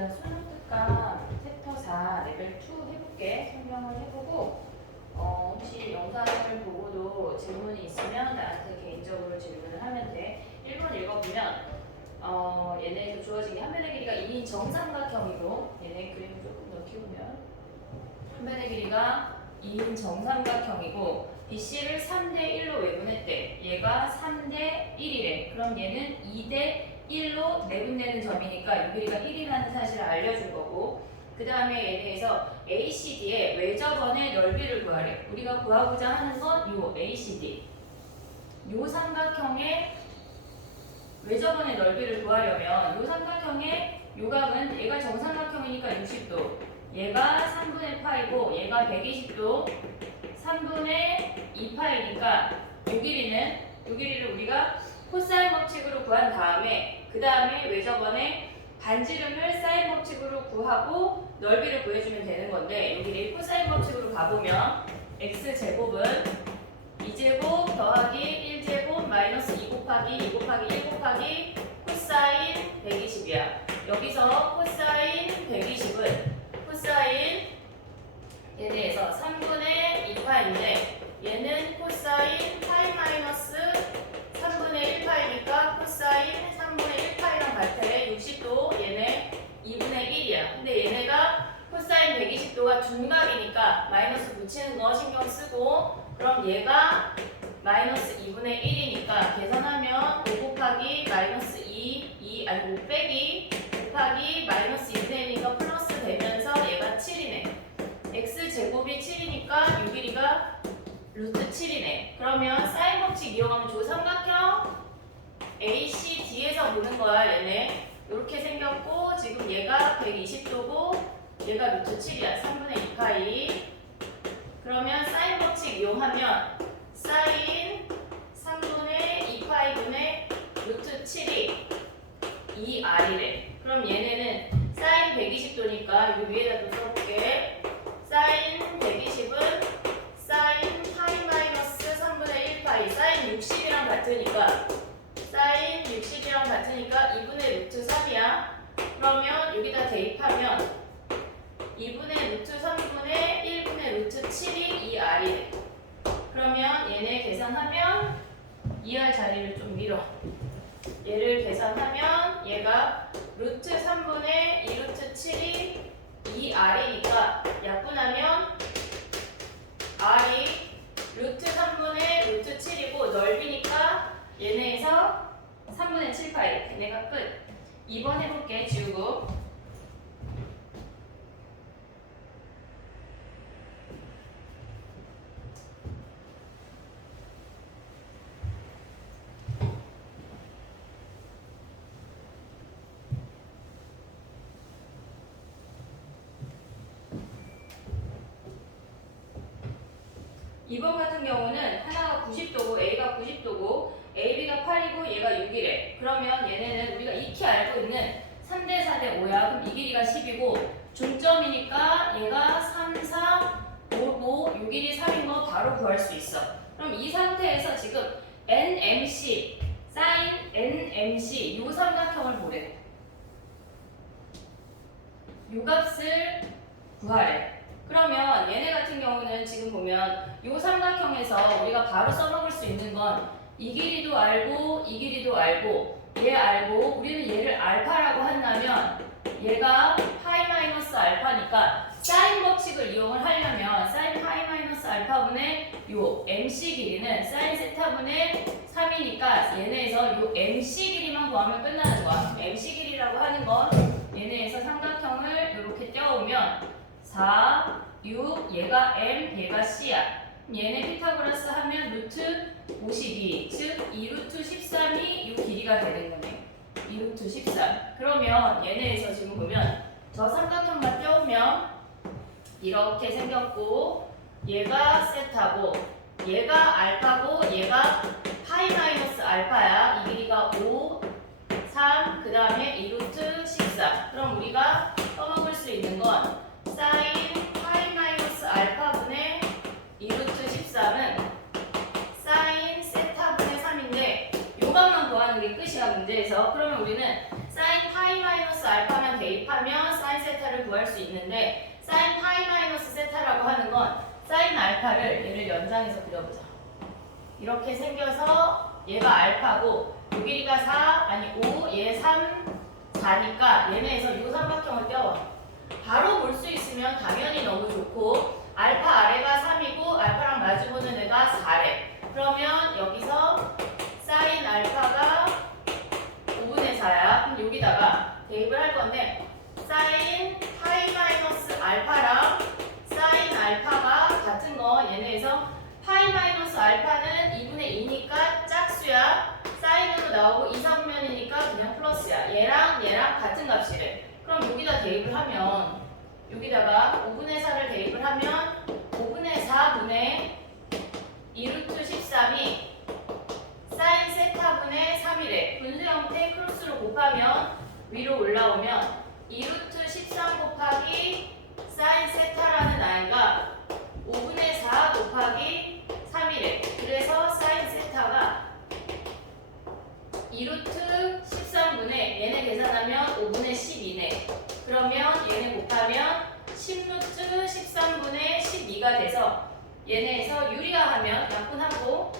일단 수능 특강 챕터 4 레벨 2 해볼게. 설명을 해보고 혹시 영상을 보고도 질문이 있으면 나한테 개인적으로 질문을 하면 돼. 1번 읽어보면 얘네에서 주어진 게 한 변의 길이가 2인 정삼각형이고, 얘네 그림을 조금 더 키우면 한 변의 길이가 2인 정삼각형이고 BC를 3대1로 외분했대. 얘가 3대1이래. 그럼 얘는 2대1로 내분되는 점이니까 이 길이가 1이라는 사실을 알려준 거고, 그 다음에 얘네에서 ACD의 외접원의 넓이를 구하래. 우리가 구하고자 하는 건 요 ACD, 요 삼각형의 외접원의 넓이를 구하려면 요 삼각형의 요각은 얘가 정삼각형이니까 60도, 얘가 3분의 파이고 얘가 120도, 3분의 2파이니까 요 길이를 우리가 코사인 법칙으로 구한 다음에 그 다음에 외접원의 반지름을 사인 법칙으로 구하고 넓이를 구해주면 되는 건데, 여기를 코사인 법칙으로 가보면 x제곱은 2제곱 더하기 1제곱 마이너스 2 곱하기 2 곱하기 1 곱하기 코사인 120이야. 여기서 코사인 120은 코사인 얘네에서 3분의 2파인데 얘는 코사인 파이 마이너스 3분의 1파이니까 코사인 3분의 1파이랑 같아. 60도 얘네 2분의 1이야. 근데 얘네가 코사인 120도가 둔각이니까 마이너스 붙이는 거 신경 쓰고, 그럼 얘가 마이너스 2분의 1이니까 계산하면 5 곱하기 마이너스 5 빼기 곱하기 마이너스 2분의 1이니까 플러스 되면서 얘가 7이네. x제곱이 7이니까 요 길이가 루트 7이네. 그러면 사인 법칙 이용하면 조삼각형 ACD에서 보는 거야. 얘네 이렇게 생겼고 지금 얘가 120도고 얘가 루트 7이야. 3분의 2파이. 그러면 사인 법칙 이용하면 사인 3분의 2파이분의 루트 7이 2R이래. 그럼 얘네는 사인 120도니까 여기 위에다 또 써볼게. 사인 120은 사인 파이 마이너스 3분의 1파이, 사인 60이랑 같으니까 2분의 루트 3이야. 그러면 여기다 대입하면 2분의 루트 3분의 1분의 루트 7이 2R이래. 그러면 얘네 계산하면 2R 자리를 좀 밀어. 얘를 계산하면 얘가 루트 3분의 2루트 7이 2R이니까 약분하면 R이 루트 3분의 루트 7이고 넓이니까 얘네에서 3분의 7파이. 얘네가 끝. 2번 해볼게. 지우고. 이번 같은 경우는 하나가 90도고 A가 90도고 AB가 8이고 얘가 6이래. 그러면 얘네는 우리가 익히 알고 있는 3대 4대 5야. 그럼 이 길이가 10이고 중점이니까 얘가 3, 4, 5고 요 길이 3인 거 바로 구할 수 있어. 그럼 이 상태에서 지금 NMC, 사인 NMC 요 삼각형을 보래. 요 값을 구하래. 그러면 얘네 같은 경우는 지금 보면 요 삼각형에서 우리가 바로 써먹을 수 있는 건 이 길이도 알고 이 길이도 알고 얘 알고, 우리는 얘를 알파라고 한다면 얘가 파이 마이너스 알파니까 사인 법칙을 이용을 하려면 사인 파이 마이너스 알파분의 요 MC 길이는 사인 세타분의 3이니까 얘네에서 요 MC 길이만 구하면 끝나는 거야. MC 길이라고 하는 건 얘네에서 삼각형을 이렇게 떼어오면 4, 6, 얘가 M, 얘가 C야. 얘네 피타고라스 하면 루트 52, 즉 2루트 13이 이 길이가 되는 거네. 2루트 13. 그러면 얘네에서 지금 보면 저 삼각형만 떼오면 이렇게 생겼고 얘가 세타고 얘가 알파고 얘가 파이 마이너스 알파야. 이 길이가 5, 3, 그 다음에 2루트 14. 그럼 우리가 써먹을 수 있는 건 사인 파이 마이너스 알파분의 2루트 13은 사인 세타분의 3인데 요것만 구하는 게 끝이야. 문제에서 됐어. 그러면 우리는 사인 파이 마이너스 알파만 대입하면 사인 세타를 구할 수 있는데 사인 파이 마이너스 세타라고 하는 건 사인 알파를 얘를 연장해서 그려보자. 이렇게 생겨서 얘가 알파고 요 길이가 4, 아니 5, 얘 3, 4니까 얘네에서 요 삼각형을 떼어 바로 볼 수 있으면 당연히 너무 좋고 알파 아래가 3이고 알파랑 마주보는 애가 4래. 그러면 여기서 사인 알파가 5분의 4야. 그럼 여기다가 대입을 할 건데 사인 파이 마이너스 알파랑 사인 알파가 같은 거 얘네에서 파이 마이너스 알파는 2분의 2니까 짝수야. 사인으로 나오고 2, 3면이니까 그냥 플러스야. 얘랑 같은 값이래. 그럼 여기다 대입을 하면 여기다가 5분의 4를 대입을 하면 5분의 4분의 2루트 13이 사인 세타분의 3이래. 분수 형태 크로스로 곱하면 위로 올라오면 2루트 13 곱하기 사인 세타라는 아이가 5분의 4 곱하기 3이래. 그래서 사인 세타가 2루트 13분의 얘네 계산하면 5분의 12네. 그러면 얘네 곱하면 10루트 13분의 12가 돼서 얘네에서 유리화하면 약분하고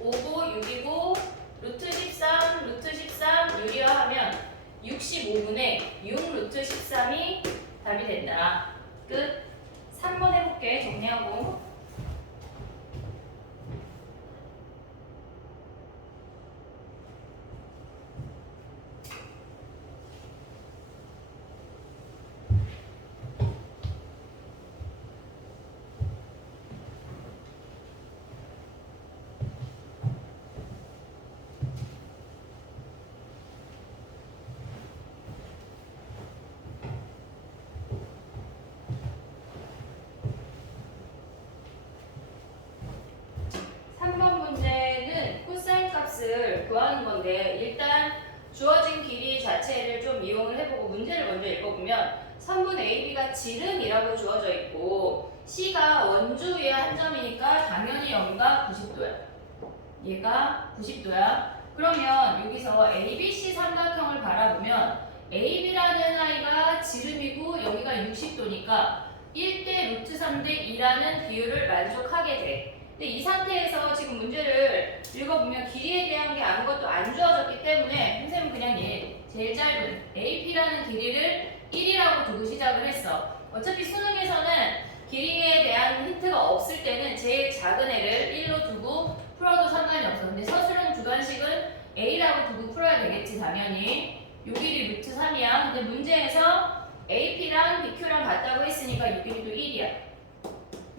5고 6이고 루트 13, 루트 13 유리화하면 65분의 6 루트 13이 답이 된다. 끝. 3번 해볼게. 정리하고. 구하는 건데 일단 주어진 길이 자체를 좀 이용을 해보고 문제를 먼저 읽어보면 3분의 AB가 지름이라고 주어져 있고 C가 원주의 한 점이니까 당연히 여기가 90도야. 얘가 90도야. 그러면 여기서 ABC 삼각형을 바라보면 AB라는 아이가 지름이고 여기가 60도니까 1대 루트 3대 2라는 비율을 만족하게 돼. 근데 이 상태에서 지금 문제를 읽어보면 길이에 대한 게 아무것도 안 주어졌기 때문에 선생님은 그냥 얘 제일 짧은 AP라는 길이를 1이라고 두고 시작을 했어. 어차피 수능에서는 길이에 대한 힌트가 없을 때는 제일 작은 애를 1로 두고 풀어도 상관이 없어. 근데 서술형 주관식은 A라고 두고 풀어야 되겠지 당연히. 요 길이 루트 3이야. 근데 문제에서 AP랑 BQ랑 같다고 했으니까 요 길이도 1이야.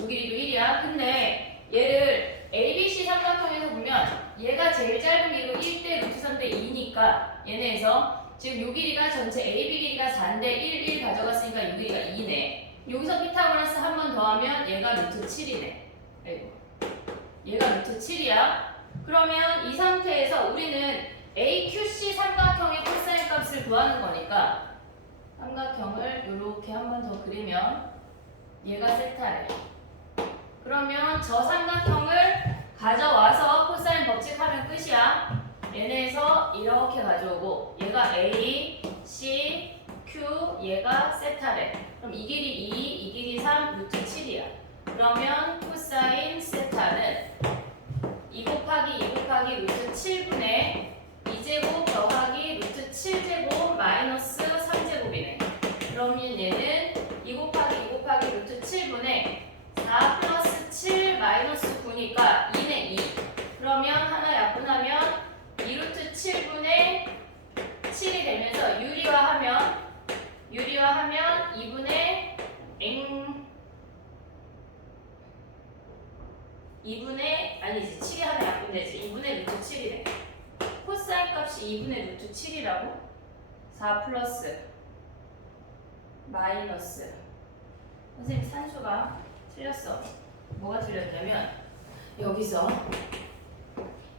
요 길이도 1이야. 근데 얘를 ABC 삼각형에서 보면 얘가 제일 짧은 길이고 1대 루트 3대 2니까 얘네에서 지금 요 길이가 전체 AB 길이가 4인데 1 가져갔으니까 요 길이가 2네. 여기서 피타고라스 한 번 더하면 얘가 루트 7이네. 아이고. 얘가 루트 7이야. 그러면 이 상태에서 우리는 AQC 삼각형의 코사인 값을 구하는 거니까 삼각형을 이렇게 한 번 더 그리면 얘가 세타래. 그러면 저 삼각형을 가져와서 코사인 법칙하면 끝이야. 얘네에서 이렇게 가져오고 얘가 A, C, Q, 얘가 세타래. 그럼 이 길이 2, 이 길이 3, 루트 7이야. 그러면 코사인 세타는 2 곱하기 2 곱하기 루트 7분의 2제곱 더하기 루트 7제곱 마이너스 3제곱이네. 그러면 얘는 2 곱하기 2 곱하기 루트 7분의 4 플러스 7 마이너스 9니까 2네 2. 그러면 하나 약분하면 2루트 7분의 7이 되면서 유리화하면 2분의 2분의 아니지 7이 하나 약분되지 2분의 루트 7이네. 코사인 값이 2분의 루트 7이라고? 4 플러스 마이너스 선생님 산수가 틀렸어. 뭐가 틀렸냐면 여기서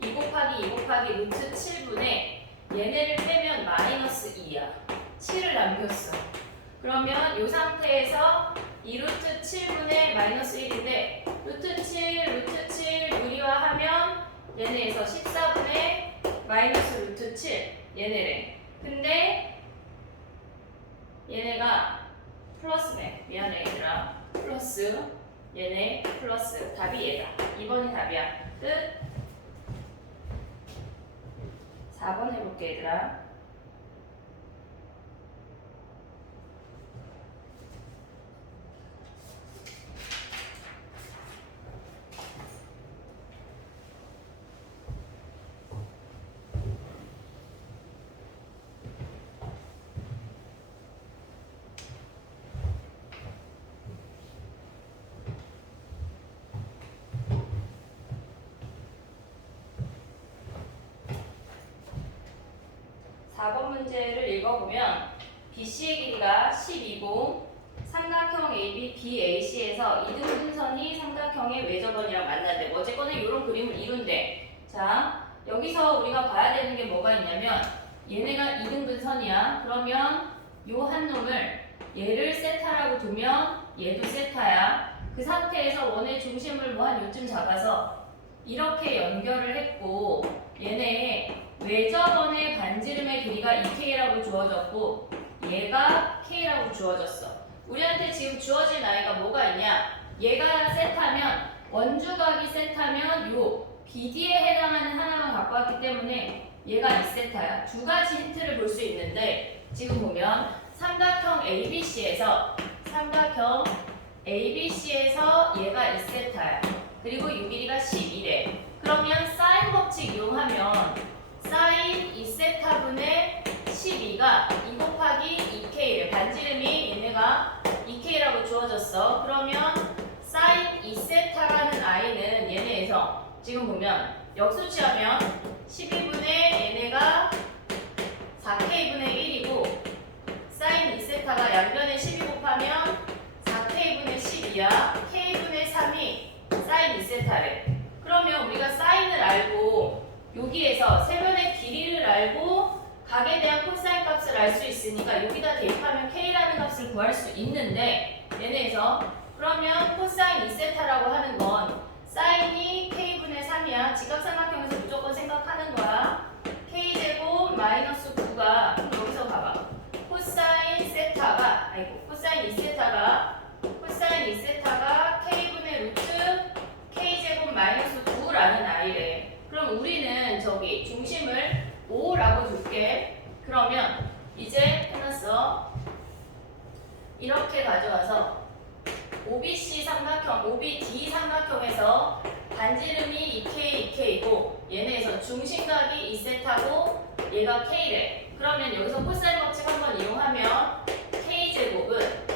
2 곱하기 2 곱하기 루트 7분의 얘네를 빼면 마이너스 2야. 7을 남겼어. 그러면 이 상태에서 2루트 7분의 마이너스 1인데 루트 7 유리화하면 얘네에서 14분의 마이너스 루트 7 얘네래. 근데 얘네가 플러스네. 미안해 얘들아. 플러스 얘네 플러스 답이 얘다. 2번이 답이야. 끝. 4번 해볼게 얘들아. 문제를 읽어보면 BC의 길이가 12고 삼각형 AB, BAC에서 이등분선이 삼각형의 외접원이랑 만난대. 어쨌거나 이런 그림을 이룬대. 자, 여기서 우리가 봐야 되는 게 뭐가 있냐면 얘네가 이등분선이야. 그러면 요 한 놈을 얘를 세타라고 두면 얘도 세타야. 그 상태에서 원의 중심을 뭐 한 요쯤 잡아서 이렇게 연결을 했고 얘네 외접원의 반지름의 길이가 2K라고 주어졌고 얘가 K라고 주어졌어. 우리한테 지금 주어진 아이가 뭐가 있냐? 얘가 세타면 원주각이 세타면 요 BD에 해당하는 하나만 갖고 왔기 때문에 얘가 2세타야. 두 가지 힌트를 볼 수 있는데 지금 보면 삼각형 ABC에서 얘가 2세타야. 그리고 이 길이가 12래. 그러면 사인 법칙 이용하면 사인 2세타분의 12가 2 곱하기 2K래. 반지름이 얘네가 2K라고 주어졌어. 그러면 사인 2세타라는 아이는 얘네에서 지금 보면 역수치하면 12분의 얘네가 4K분의 1이고 사인 2세타가 양변에 12 곱하면 4K분의 12야. K분의 3이 사인 2세타래. 그러면 우리가 사인을 알고 여기에서 세변의 길이를 알고 각에 대한 코사인 값을 알 수 있으니까 여기다 대입하면 K라는 값을 구할 수 있는데 얘네에서 그러면 코사인 2세타라고 하는 건 사인이 K분의 3이야. 직각삼각형에서 무조건 생각하는 거야. K제곱 마이너스 9가 여기서 봐봐. 코사인 2세타가 K분의 루트 K제곱 마이너스 9라는 아이래. 그럼 우리는 저기 중심을 5라고 줄게. 그러면 이제 끝났어. 이렇게 가져와서 OBC 삼각형, OBD 삼각형에서 반지름이 2K, 2K고 얘네에서 중심각이 2세타고 얘가 K래. 그러면 여기서 코사인 법칙 한번 이용하면 K제곱은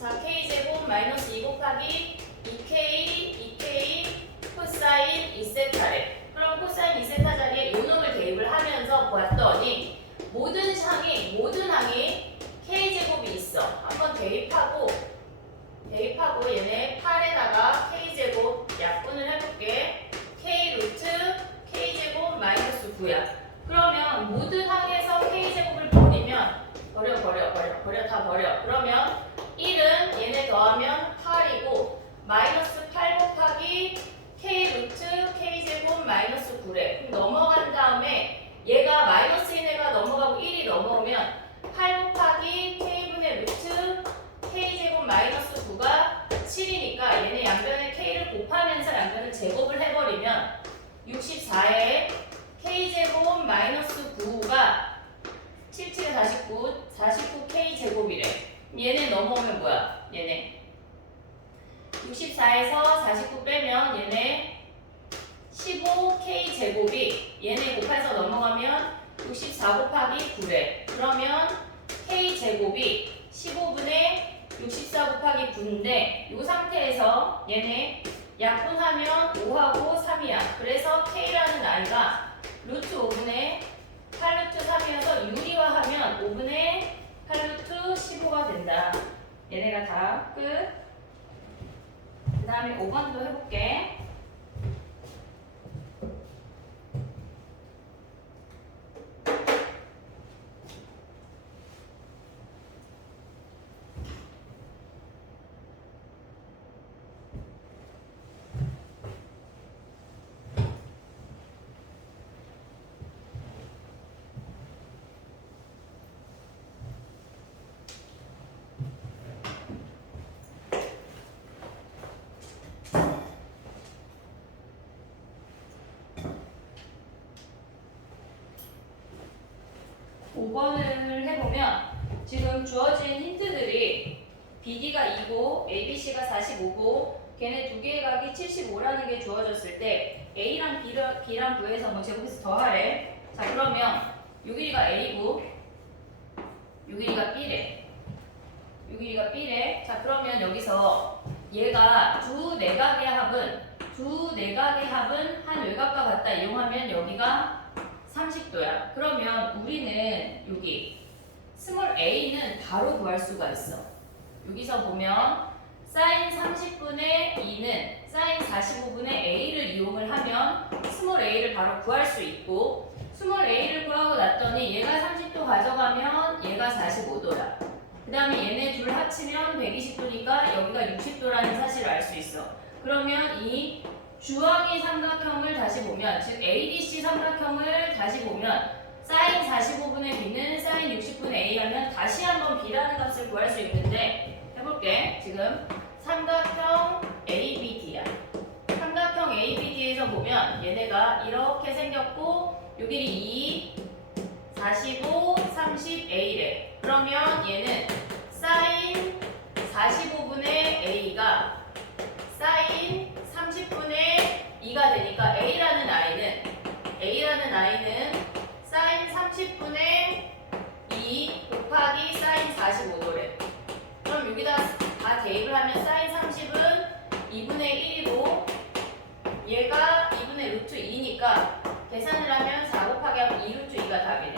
4K제곱 마이너스 2 곱하기 2K 코사인 2세타래. 그럼 코사인 2세타 자리에 요 놈을 대입을 하면서 보았더니 모든 항이 K제곱이 있어. 한번 대입하고 얘네 8에다가 K제곱 약분을 해볼게. K 루트 K제곱 마이너스 9야. 그러면 모든 항에서 K제곱을 버리면 다 버려. 그러면 1은 얘네 더하면 8이고 마이너스 8 곱하기 K 루트 K제곱 마이너스 9래. 그럼 넘어간 다음에 얘가 마이너스인 애가 넘어가고 1이 넘어오면 8 곱하기 K분의 루트 K제곱 마이너스 9가 7이니까 얘네 양변에 K를 곱하면서 양변을 제곱을 해버리면 64에 K제곱 마이너스 9가 77에 49 K제곱이래. 얘네 넘어오면 뭐야? 얘네 64에서 49 빼면 얘네 15K제곱이 얘네 곱해서 넘어가면 64 곱하기 9래. 그러면 K제곱이 15분의 64 곱하기 9인데 이 상태에서 얘네 약분하면 5하고 3이야. 그래서 K라는 아이가 루트 5분의 8루트 3이어서 유리화하면 5분의 8루트 15가 된다. 얘네가 다 끝. 그 다음에 5번도 해볼게. 5번을 해보면 지금 주어진 힌트들이 BD가 2고 ABC가 45고 걔네 두 개의 각이 75라는 게 주어졌을 때 A랑 B랑 구해서 뭐 제곱해서 더하래. 자 그러면 요 길이가 A고 요 길이가 B래. 요 길이가 B래. 자 그러면 여기서 얘가 두 내각의 합은 한 외곽과 같다 이용하면 여기가 30도야. 그러면 우리는 여기 스몰 a는 바로 구할 수가 있어. 여기서 보면 사인 30분의 2는 사인 45분의 a를 이용을 하면 스몰 a를 바로 구할 수 있고 스몰 a를 구하고 났더니 얘가 30도 가져가면 얘가 45도야. 그 다음에 얘네 둘 합치면 120도니까 여기가 60도라는 사실을 알 수 있어. 그러면 이 주황이 삼각형을 다시 보면 즉 ADC 삼각형을 다시 보면 사인 45분의 B는 사인 60분의 A 하면 다시 한번 B라는 값을 구할 수 있는데 해볼게. 지금 삼각형 ABD야. 삼각형 ABD에서 보면 얘네가 이렇게 생겼고 요 길이 2, 45, 30A래. 그러면 얘는 사인 45분의 A가 사인 30분의 2가 되니까 A라는 I는 사인 30분의 2 곱하기 사인 45도래. 그럼 여기다 다 대입을 하면 사인 30은 2분의 1이고 얘가 2분의 루트 2니까 계산을 하면 4 곱하기 하면 2 루트 2가 답이네.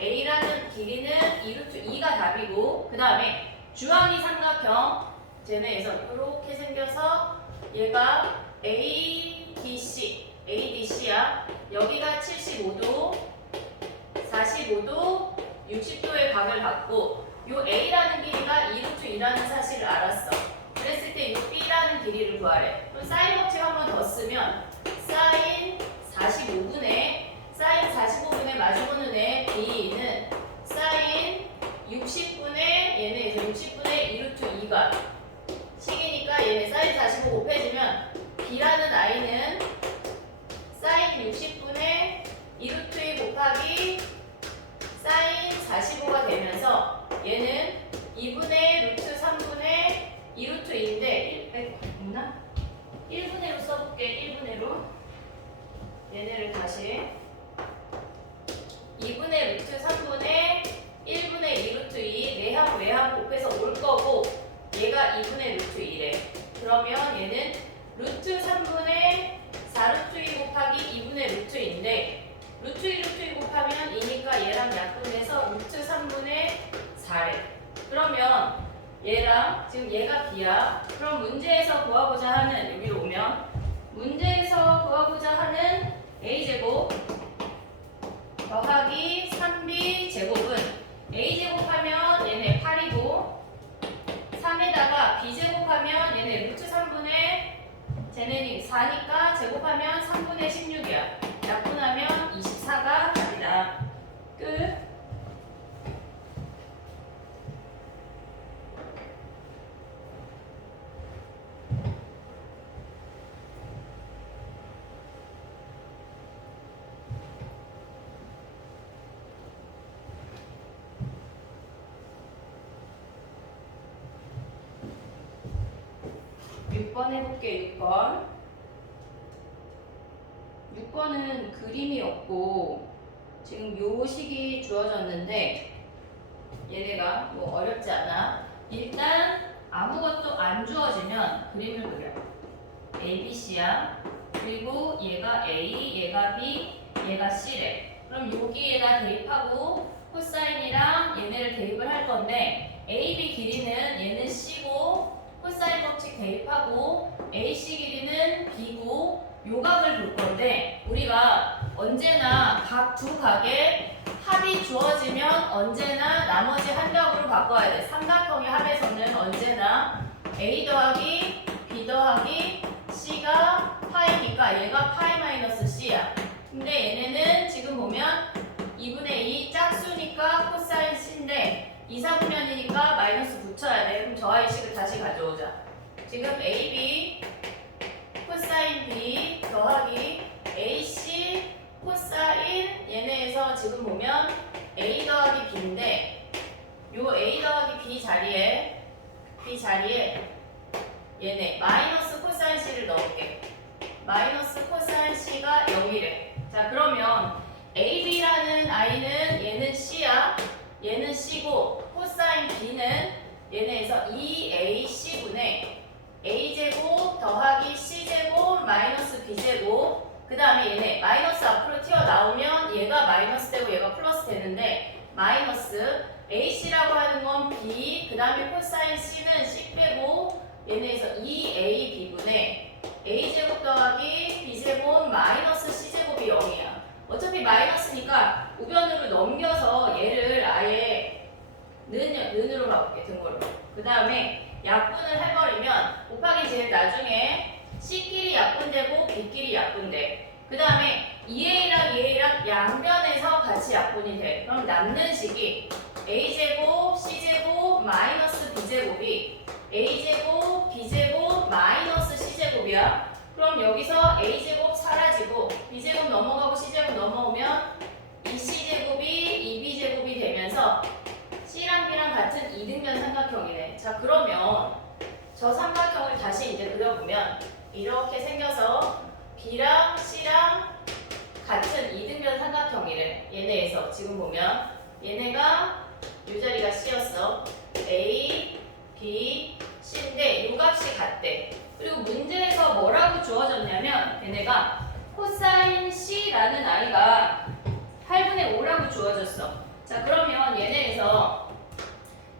A라는 길이는 2 루트 2가 답이고 그 다음에 주황이 삼각형 쟤네에서 이렇게 생겨서 얘가 ADC야. 여기가 75도, 45도, 60도의 각을 갖고 요 A라는 길이가 2 루트 2라는 사실을 알았어. 그랬을 때 요 B라는 길이를 구하래. 그럼 사인 법칙 한 번 더 쓰면 사인 45분의 마주보는 애 B는 사인 60분의 얘네에서 60분의 2 루트 2가 식이니까 얘네 사인 45 곱해지면 B라는 I는 사인 60분의 2 루트 2 곱하기 사인 45가 되면서 얘는 2분의 루트 3분의 2 루트 2인데 1분의로 써볼게. 1분의로 얘네를 다시 2분의 루트 3분의 1분의 2 루트 2 외항 곱해서 올 거고 얘가 2분의 루트 2래. 그러면 얘는 루트 3분의 4 루트 2 곱하기 2분의 루트 2인데 루트 2 루트 2 곱하면 2니까 얘랑 약분해서 루트 3분의 4래. 그러면 얘랑 지금 얘가 B야. 그럼 문제에서 구하고자 하는 여기로 오면 문제에서 구하고자 하는 A제곱 더하기 3B 제곱은 A제곱하면 얘네 8이고 3에다가 B제곱하면 얘네 루트 3분의 쟤네는 4니까 제곱하면 3분의 16이야. 약분하면 24가 답이다. 끝. 6번 해볼게. 6번은 그림이 없고 지금 요 식이 주어졌는데 얘네가 뭐 어렵지 않아. 일단 아무것도 안 주어지면 그림을 그려. A, B, C야. 그리고 얘가 A, 얘가 B, 얘가 C래. 그럼 여기에다 대입하고 코사인이랑 얘네를 대입을 할 건데 A, B 길이는 얘는 C고 코사인 법칙 대입하고 AC 길이는 B고 요각을 볼 건데 우리가 언제나 각 두 각의 합이 주어지면 언제나 나머지 한 각으로 바꿔야 돼. 삼각형의 합에서는 언제나 A 더하기 B 더하기 C가 파이니까 얘가 파이 마이너스 C야. 근데 얘네는 지금 보면 2분의 2 짝수니까 코사인 C인데 2, 4분면이니까 마이너스 붙여야 돼. 그럼 저 I식을 다시 가져오자. 지금 AB 코사인 B 더하기 AC 코사인 얘네에서 지금 보면 a 더하기 b인데 요 a 더하기 b 자리에 얘네 마이너스 코사인 c를 넣을게. 마이너스 코사인 c가 0이래. 자 그러면 ab라는 i는 얘는 c야. 얘는 c고 코사인 b는 얘네에서 2ac분의 a제곱 더하기 c제곱 마이너스 b제곱 그 다음에 얘네 마이너스 앞으로 튀어나오면 얘가 마이너스 되고 얘가 플러스 되는데 마이너스 ac라고 하는 건 b 그 다음에 코사인 c는 c 빼고 얘네에서 2ab분의 a제곱 더하기 b제곱 마이너스 c제곱이 0이야. 어차피 마이너스니까 우변으로 넘겨서 얘를 아예 는으로 가볼게. 등으로. 그 다음에 약분을 해버리면 곱하기 제일 나중에 C끼리 약분되고 B끼리 약분돼. 그 다음에 2A랑 양변에서 같이 약분이 돼. 그럼 남는 식이 A제곱 C제곱 마이너스 B제곱이 A제곱 B제곱 마이너스 C제곱이야. 그럼 여기서 A제곱 사라지고 B제곱 넘어가고 C제곱 넘어오면 이 C제곱이 이 B제곱이 되면서 C랑 B랑 같은 이등변 삼각형이네. 자 그러면 저 삼각형을 다시 이제 그려보면 이렇게 생겨서 B랑 C랑 같은 이등변 삼각형이래. 얘네에서 지금 보면 얘네가 이 자리가 C였어. A, B, C인데 이 값이 같대. 그리고 문제에서 뭐라고 주어졌냐면 얘네가 코사인 C라는 아이가 8분의 5라고 주어졌어. 자 그러면 얘네에서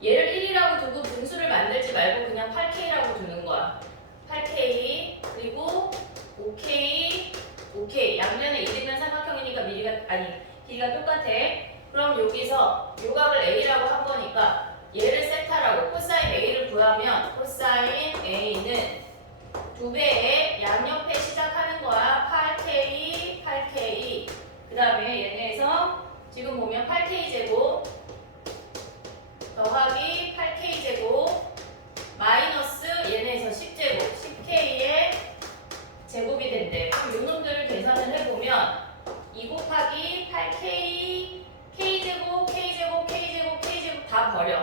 얘를 1이라고 두고 분수를 만들지 말고 그냥 8K라고 두는 거야. 8K 그리고 5K 양면에 이등변 삼각형이니까 길이가 똑같아. 그럼 여기서 요 값을 A라고 한 거니까 얘를 세타라고 코사인 A를 구하면 코사인 A는 2배의 양옆에 시작하는 거야. 8K 그 다음에 얘네에서 지금 보면 8K제곱 더하기 8K제곱 마이너스 얘네에서 10제곱 10K의 제곱이 된대. 그럼 요놈들을 계산을 해보면 2 곱하기 8K K제곱 다 버려.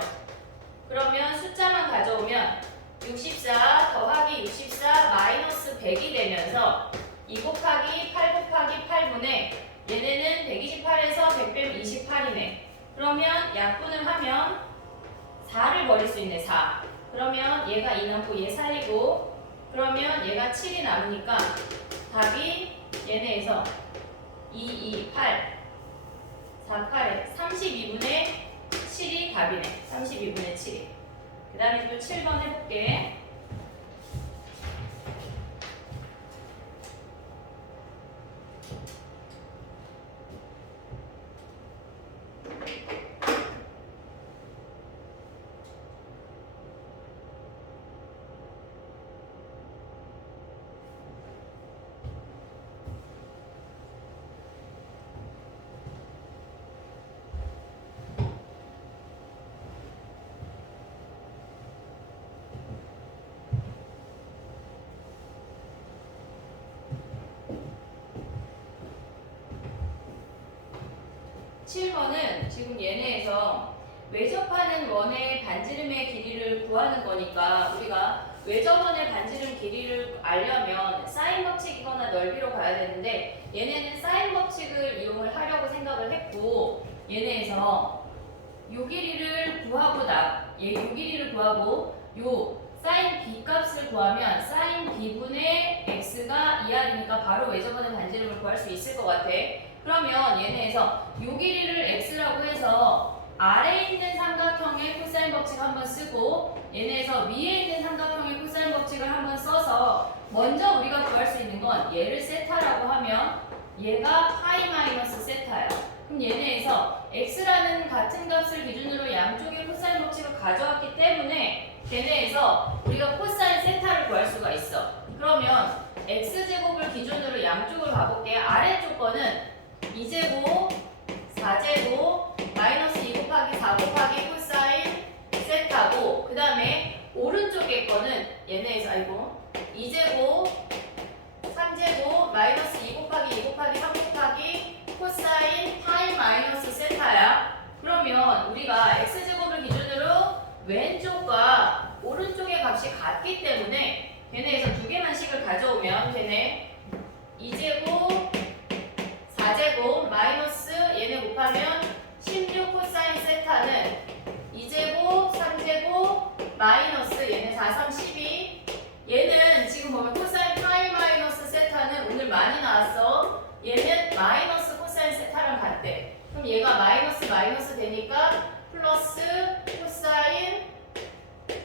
그러면 숫자만 가져오면 64 더하기 64 마이너스 100이 되면서 2 곱하기 8 곱하기 8분의 얘네는 128에서 100 빼면 28이네. 그러면 약분을 하면 4를 버릴 수 있네. 4. 그러면 얘가 2 남고 얘 살리고 그러면 얘가 7이 남으니까 답이 얘네에서 2, 8 4, 8에 32분의 7이 답이네. 32분의 7이. 그 다음에 또 7번 해볼게. (7번은) 지금 얘네에서 외접하는 원의 반지름의 길이를 구하는 거니까 우리가 외접원의 반지름 길이를 알려면 사인 법칙이거나 넓이로 가야 되는데 얘네는 사인 법칙을 이용을 하려고 생각을 했고 얘네에서 요 길이를 구하고 요 길이를 구하고 요 사인 b 값을 구하면 사인 b분의 x가 2r이니까 바로 외접원의 반지름을 구할 수 있을 것 같아. 그러면 얘네에서 요 길이를 x라고 해서 아래에 있는 삼각형의 코사인 법칙 한번 쓰고 얘네에서 위에 있는 삼각형의 코사인 법칙을 한번 써서 먼저 우리가 구할 수 있는 건 얘를 세타라고 하면 얘가 파이 마이너스 세타야. 그럼 얘네에서 x라는 같은 값을 기준으로 양쪽의 코사인 법칙을 가져왔기 때문에 얘네에서 우리가 코사인 세타를 구할 수가 있어. 그러면 x제곱을 기준으로 양쪽을 가볼게. 아래쪽 거는 2제곱, 4제곱, 마이너스 2 곱하기 4 곱하기 코사인 세타고 그 다음에 오른쪽에 거는 얘네에서 2제곱, 3제곱, 마이너스 2 곱하기 2 곱하기 3 곱하기 코사인 파이 마이너스 세타야. 왼쪽과 오른쪽의 값이 같기 때문에 걔네에서 두 개만 식을 가져오면 걔네 2제곱 4제곱 마이너스 얘네 곱하면 16 코사인 세타는 2제곱 3제곱 마이너스 얘네 4, 3, 12 얘는 지금 보면 코사인 파이 마이너스 세타는 오늘 많이 나왔어. 얘는 마이너스 코사인 세타랑 같대. 그럼 얘가 마이너스 마이너스 되니까 플러스 코사인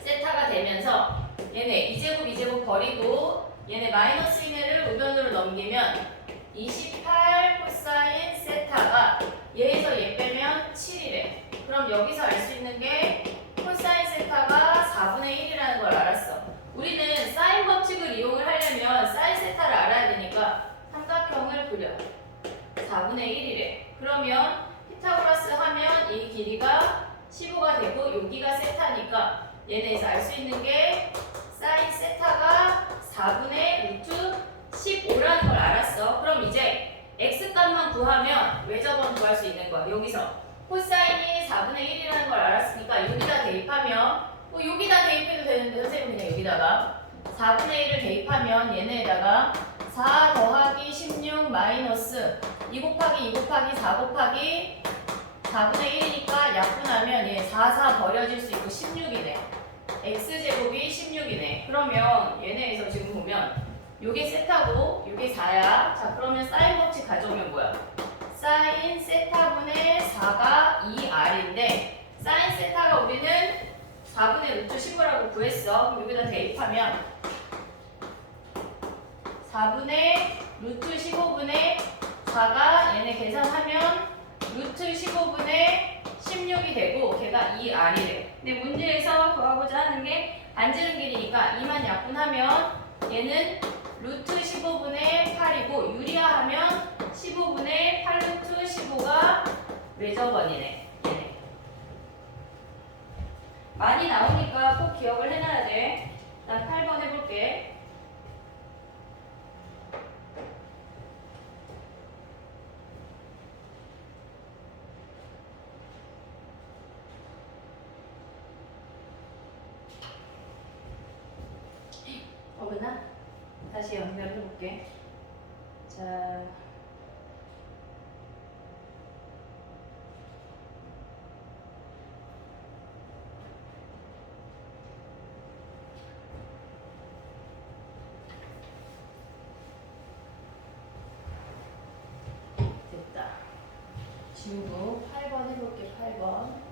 세타가 되면서 얘네 2제곱 2제곱 버리고 얘네 마이너스인 애를 우변으로 넘기면 28 코사인 세타가 얘에서 얘 빼면 7이래. 그럼 여기서 알 수 있는 게 코사인 세타가 4분의 1이라는 걸 알았어. 우리는 사인 법칙을 이용을 하려면 사인 세타를 알아야 되니까 삼각형을 그려. 4분의 1이래. 그러면 피타고라스 하면 이 길이가 15가 되고 여기가 세타니까 얘네에서 알 수 있는 게 사인 세타가 4분의 루트 15라는 걸 알았어. 그럼 이제 x값만 구하면 외접원 구할 수 있는 거야. 여기서 코사인이 4분의 1이라는 걸 알았으니까 여기다 대입하면 여기다 대입해도 되는데 선생님 그냥 여기다가 4분의 1을 대입하면 얘네에다가 4 더하기 16 마이너스 2 곱하기 2 곱하기 4 곱하기 4분의 1이니까 약분하면 얘 4, 4 버려질 수 있고 16이네. x제곱이 16이네. 그러면 얘네에서 지금 보면 요게 세타고 요게 4야. 자 그러면 사인 법칙 가져오면 뭐야? 사인 세타분의 4가 2r인데 사인 세타가 우리는 4분의 루트 15라고 구했어. 그럼 여기다 대입하면 4분의 루트 15분의 4가 얘네 계산하면 루트 15분의 16이 되고 걔가 2r이래. 근데 문제에서 구하고자 하는 게 반지름 길이니까 2만 약분하면 얘는 루트 15분의 8이고 유리화하면 15분의 8루트 15가 외접원이네. 얘네. 많이 나오니까 꼭 기억을 해놔야 돼. 일단 8번 해볼게. 어머나? 다시 연결해볼게. 자. 됐다. 지우고 8번 해볼게. 8번.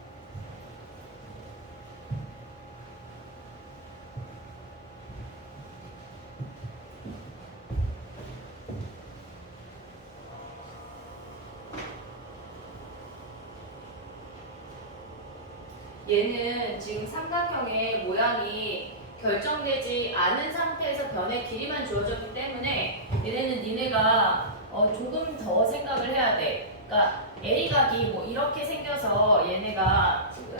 얘는 지금 삼각형의 모양이 결정되지 않은 상태에서 변의 길이만 주어졌기 때문에 얘네는 니네가 조금 더 생각을 해야 돼. 그러니까 A각이 뭐 이렇게 생겨서 얘네가 지금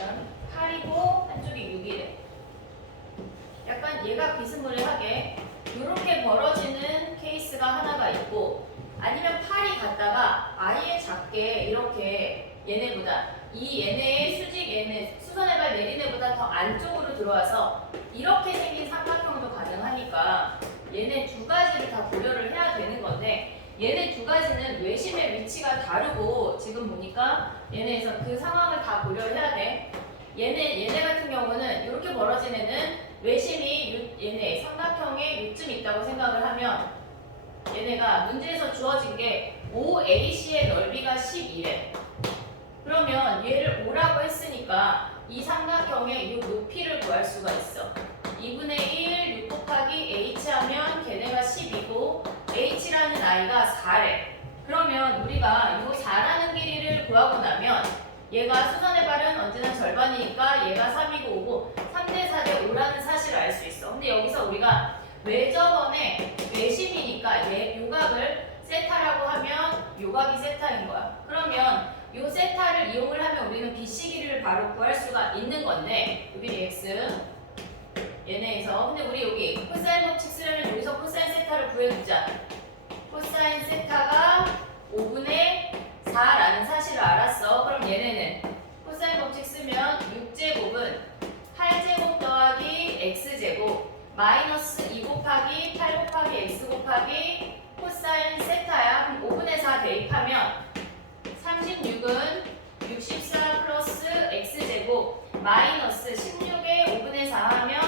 8이고 한쪽이 6이래. 약간 얘가 비스무리하게 이렇게 벌어지는 케이스가 하나가 있고 아니면 8이 갔다가 아예 작게 이렇게 얘네보다 얘네의 수직 얘네 수선의 발 내린 애보다 더 안쪽으로 들어와서 이렇게 생긴 삼각형도 가능하니까 얘네 두 가지를 다 고려를 해야 되는 건데 얘네 두 가지는 외심의 위치가 다르고 지금 보니까 얘네에서 그 상황을 다 고려를 해야 돼. 얘네 같은 경우는 이렇게 벌어진 애는 외심이 얘네 삼각형에 요쯤 있다고 생각을 하면 얘네가 문제에서 주어진 게 OAC의 넓이가 12래. 그러면 얘를 5라고 했으니까 이 삼각형의 이 높이를 구할 수가 있어. 2분의 1 6 곱하기 h 하면 걔네가 10이고 h라는 아이가 4래. 그러면 우리가 이 4라는 길이를 구하고 나면 얘가 수선의 발은 언제나 절반이니까 얘가 3이고 5고 3대 4대 5라는 사실을 알 수 있어. 근데 여기서 우리가 외접원의 외심이니까 얘 요각을 세타라고 하면 요각이 세타인 거야. 그러면 요 세타를 이용을 하면 우리는 BC 길이를 바로 구할 수가 있는 건데 여기 x 얘네에서 근데 우리 여기 코사인 법칙 쓰려면 여기서 코사인 세타를 구해주자. 코사인 세타가 5분의 4라는 사실을 알았어. 그럼 얘네는 코사인 법칙 쓰면 6제곱은 8 마이너스 2 곱하기 8 곱하기 x 곱하기 코사인 세타야. 그럼 5분의 4 대입하면 36은 64 플러스 x제곱 마이너스 16에 5분의 4 하면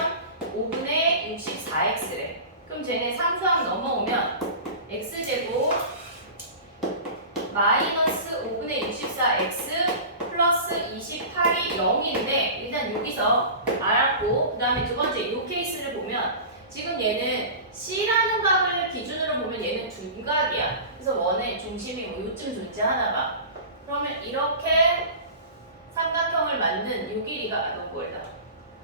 5분의 64x래. 그럼 쟤네 상수항 넘어오면 x제곱 마이너스 5분의 64x 플러스 28이 0인데 일단 여기서 알았고, 그 다음에 두 번째 이 케이스를 보면 지금 얘는 C라는 각을 기준으로 보면 얘는 둔각이야. 그래서 원의 중심이 뭐 요쯤 존재하나 봐. 그러면 이렇게 삼각형을 만든 요 길이가 너무 멀다.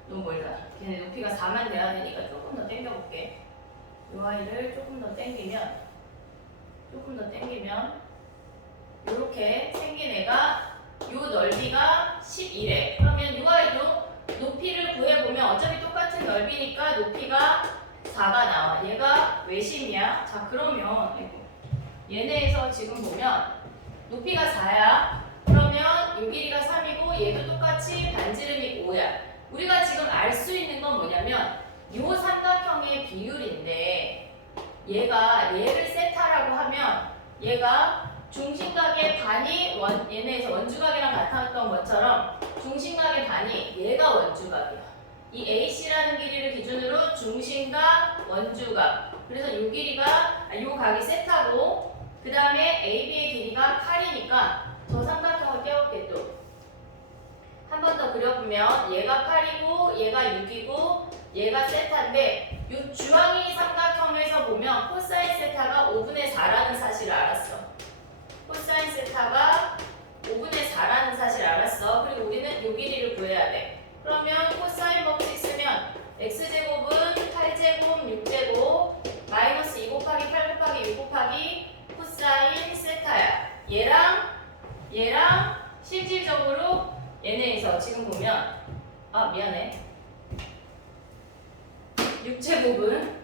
너무 멀다. 걔네 높이가 4만 돼야 되니까 조금 더 당겨볼게. 요 아이를 조금 더 당기면 요렇게 생긴 애가 요 넓이가 11에. 그러면 요 아이도 높이를 구해보면 어차피 똑같은 넓이니까 높이가 4가 나와. 얘가 외심이야. 자, 그러면 얘네에서 지금 보면 높이가 4야. 그러면 요 길이가 3이고 얘도 똑같이 반지름이 5야. 우리가 지금 알 수 있는 건 뭐냐면 요 삼각형의 비율인데 얘를 세타라고 하면 얘가 중심각의 반이 얘네에서 원주각이랑 같았던 것처럼 중심각의 반이 얘가 원주각이야. 이 AC라는 길이를 기준으로 중심각, 원주각. 그래서 요 길이가 요 각이 세타고 그 다음에 AB의 길이가 8이니까 저 삼각형을 떼올게 또. 한 번 더 그려보면 얘가 8이고 얘가 6이고 얘가 세타인데 요 주황이 삼각형에서 보면 코사인 세타가 5분의 4라는 사실을 알았어. 코사인 세타가 5분의 4라는 사실을 알았어. 그리고 우리는 요 길이를 구해야 돼. 그러면 코사인 법칙 쓰면 x제곱은 8제곱 6제곱 마이너스 2 곱하기 8 곱하기 6 곱하기 코사인 세타야. 얘랑 실질적으로 얘네에서 지금 보면 미안해. 6제곱은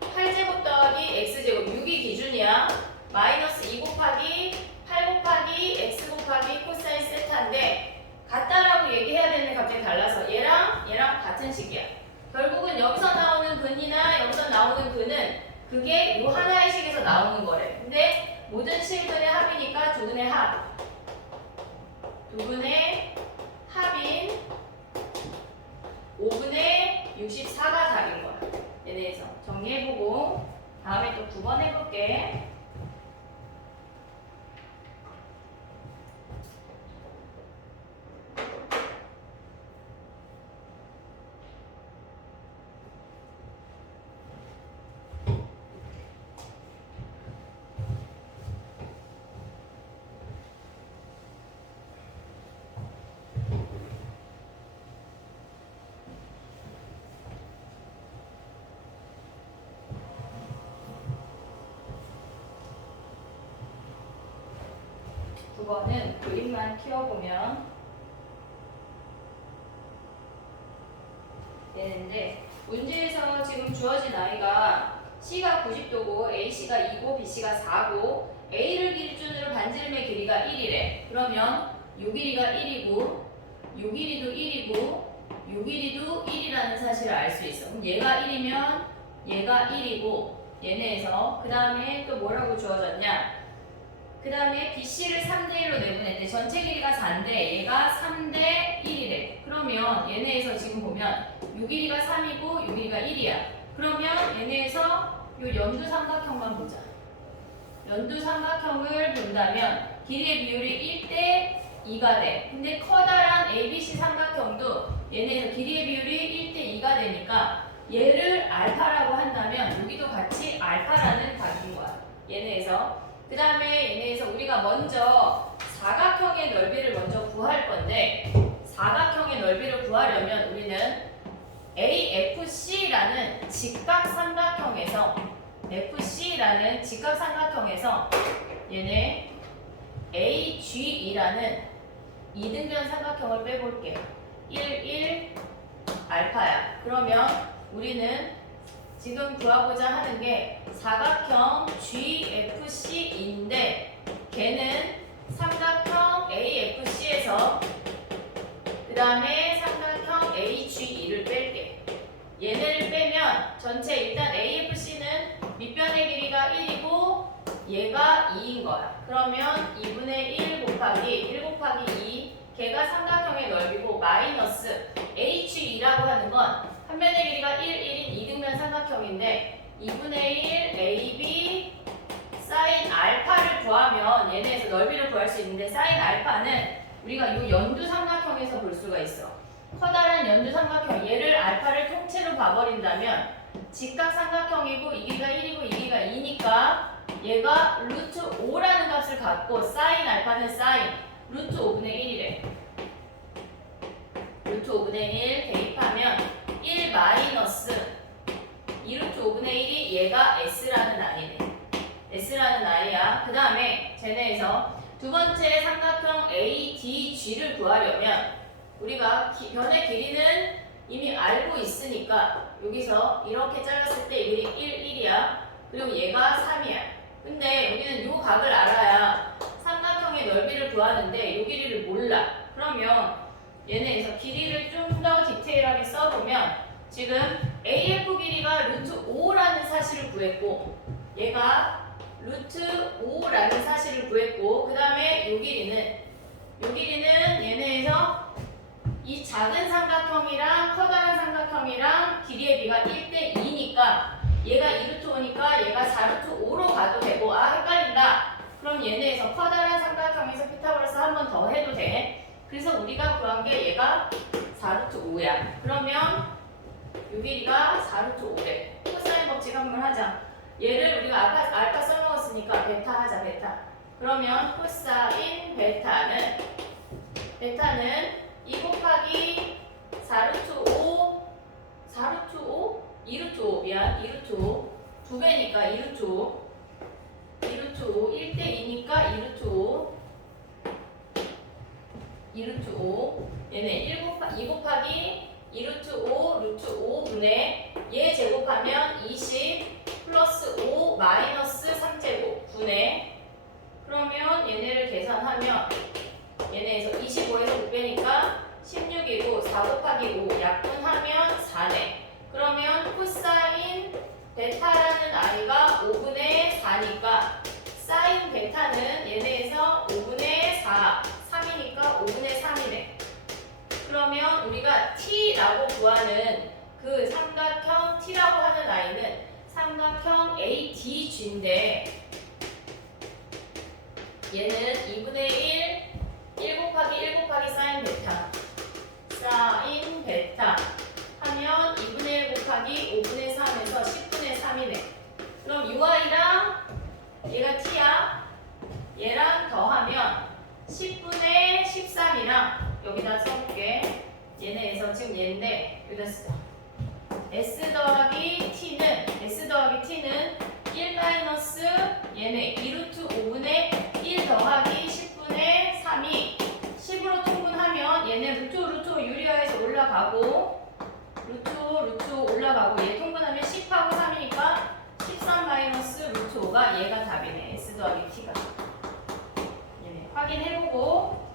8제곱 더하기 x제곱 6이 기준이야. 마이너스 2 곱하기 8 곱하기 x 곱하기 코사인 세타인데 같다라고 얘기해야 되는데 갑자기 달라서 얘랑 같은 식이야. 결국은 여기서 나오는 근이나 여기서 나오는 근은 그게 요 하나의 식에서 나오는 거래. 근데 모든 실근의 합이니까 두 근의 합인 5분의 64가 답인 거야. 얘네에서 정리해보고 다음에 또 9번 해볼게. 두 번은 그림만 키워보면 되는데 문제에서 지금 주어진 아이가 C가 90도고 AC가 2고 BC가 4고 A를 기준으로 반지름의 길이가 1이래. 그러면 요 길이가 1이고 요 길이도 1이고 요 길이도 1이라는 사실을 알 수 있어. 그럼 얘가 1이면 얘가 1이고 얘네에서 그 다음에 또 뭐라고 주어졌냐? 그 다음에 BC를 3대1로 내보냈는데 전체 길이가 4인데 얘가 3대 1이래. 그러면 얘네에서 지금 보면 요 길이가 3이고 요 길이가 1이야. 그러면 얘네에서 요 연두 삼각형만 보자. 연두 삼각형을 본다면 길이의 비율이 1대 2가 돼. 근데 커다란 ABC 삼각형도 얘네에서 길이의 비율이 1대 2가 되니까 얘를 알파라고 한다면 여기도 같이 알파라는 각인 거야. 얘네에서. 그 다음에 얘네에서 우리가 먼저 사각형의 넓이를 먼저 구할 건데 사각형의 넓이를 구하려면 우리는 AFC라는 직각삼각형에서 얘네 AGE라는 이등변 삼각형을 빼볼게. 1, 1 알파야. 그러면 우리는 지금 구하고자 하는 게 사각형 GFC인데 걔는 삼각형 AFC에서 그 다음에 삼각형 AGE를 뺄게. 얘는 전체 일단 AFC는 밑변의 길이가 1이고 얘가 2인 거야. 그러면 2분의 1 곱하기 2 걔가 삼각형의 넓이고 마이너스 H2라고 하는 건 한 면의 길이가 1, 1인 이등변 삼각형인데 2분의 1 AB 사인 알파를 구하면 얘네에서 넓이를 구할 수 있는데 사인 알파는 우리가 이 연두 삼각형에서 볼 수가 있어. 커다란 연두 삼각형 얘를 알파를 통째로 봐버린다면 직각 삼각형이고 이 길이가 1이고 이 길이가 2니까 얘가 루트 5라는 값을 갖고 사인 알파는 사인 루트 5분의 1이래. 루트 5분의 1 대입하면 1 마이너스 2루트 5분의 1이 얘가 S라는 아이네. S라는 아이야. 그 다음에 쟤네에서 두 번째 삼각형 ADG를 구하려면 우리가 변의 길이는 이미 알고 있으니까 여기서 이렇게 잘랐을 때 이 길이 1, 1이야. 그리고 얘가 3이야. 근데 우리는 이 각을 알아야 삼각형의 넓이를 구하는데 이 길이를 몰라. 그러면 얘네에서 길이를 좀 더 디테일하게 써보면 지금 AF 길이가 루트 5라는 사실을 구했고 얘가 루트 5라는 사실을 구했고 그 다음에 이 길이는 얘네에서 이 작은 삼각형이랑 커다란 삼각형이랑 길이의 비가 1대 2니까 얘가 2루트 5니까 얘가 4루트 5로 가도 되고 헷갈린다. 그럼 얘네에서 커다란 삼각형에서 피타고라스 한 번 더 해도 돼. 그래서 우리가 구한 게 얘가 4루트 5야. 그러면 이 길이가 4루트 5래. 코사인 법칙 한번 하자. 얘를 우리가 알파 써먹었으니까 베타 하자, 베타. 그러면 코사인 베타는 2 곱하기 4루트 5, 2루트 5, 미안, 2루트 5. 두 배니까 2루트 5. 1대 2니까 2루트 5. 2루트 5. 얘네 2 곱하기 2루트 5, 루트 5분의 얘 제곱하면 20 플러스 5 마이너스 3제곱 분의 그러면 얘네를 계산하면 얘네에서 25에서 6 빼니까 16이고 4 곱하기 5 약분하면 4네. 그러면 코사인 베타라는 아이가 5분의 4니까 사인 베타는 얘네에서 5분의 4, 3이니까 5분의 3이네. 그러면 우리가 T라고 구하는 그 삼각형 T라고 하는 아이는 삼각형 ADG인데 얘는 2분의 1 곱하기 사인 베타 하면 2분의 1 곱하기 5분의 3에서 10분의 3이네. 그럼 이 아이랑 얘가 T야. 얘랑 더하면 10분의 13이랑 여기다 써볼게. 얘네에서 지금 얘인데 여기다 쓰자. S 더하기 T는 1 마이너스 얘네 2루트 5분의 1 더하기 10분의 3이 10으로 통분하면 얘네 루트 유리화해서 올라가고 루트 올라가고 얘 통분하면 10하고 3이니까 13 마이너스 루트 5가 얘가 답이네. S 더하기 T가. 얘네 확인해보고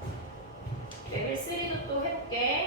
레벨 3도 또 해볼게.